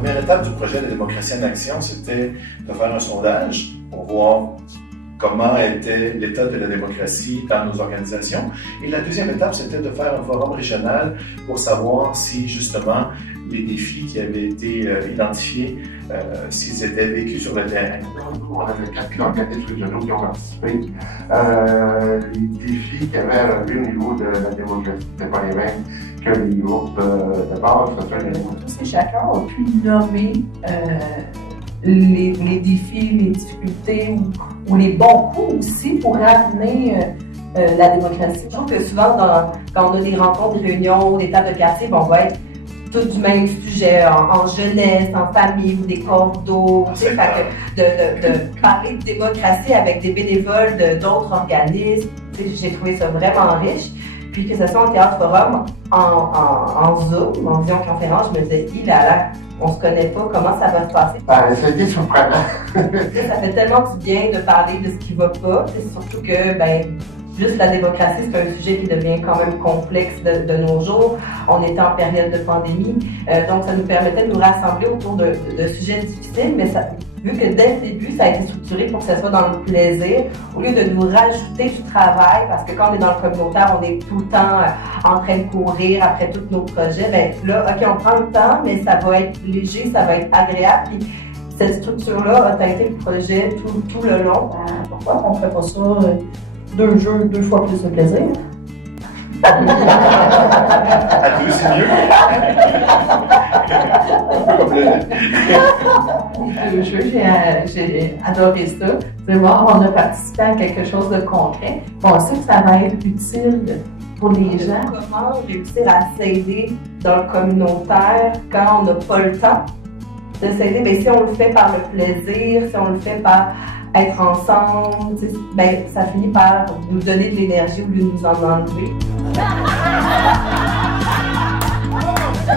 première étape du projet de démocratie en action, c'était de faire un sondage pour voir comment était l'état de la démocratie dans nos organisations. Et la deuxième étape, c'était de faire un forum régional pour savoir si, justement, les défis qui avaient été identifiés, s'ils étaient vécus sur le terrain. On avait 4 organismes régionaux qui ont participé. Les défis qu'il y avait à relever au niveau de la démocratie n'étaient pas les mêmes que les groupes de base. Tous et chacun ont pu nommer les défis, les difficultés ou les bons coups aussi pour ramener la démocratie. Je trouve que souvent, quand on a des rencontres, des réunions, des tables de quartier, on va être tous du même sujet, en jeunesse, en famille ou des corps d'eau. De parler de démocratie avec des bénévoles d'autres organismes, j'ai trouvé ça vraiment riche. Puis que ce soit en théâtre forum, en Zoom, en visioconférence, je me disais, on se connaît pas, comment ça va se passer? C'était surprenant. Ça fait tellement du bien de parler de ce qui va pas, surtout que, juste la démocratie, c'est un sujet qui devient quand même complexe de nos jours. On était en période de pandémie, donc ça nous permettait de nous rassembler autour de sujets difficiles, mais vu que dès le début, ça a été structuré pour que ce soit dans le plaisir, au lieu de nous rajouter du travail, parce que quand on est dans le communautaire, on est tout le temps en train de courir après tous nos projets, là, OK, on prend le temps, mais ça va être léger, ça va être agréable. Puis, cette structure-là a été le projet tout le long. Pourquoi on ne ferait pas ça 2 fois plus de plaisir? À deux, c'est mieux. Le jeu, j'ai adoré ça. C'est voir, on a participé à quelque chose de concret. On sait que ça va être utile pour les gens. Comment réussir à s'aider dans le communautaire quand on n'a pas le temps de s'aider? Si on le fait par le plaisir, si on le fait par être ensemble, ça finit par nous donner de l'énergie au lieu de nous en enlever. C'est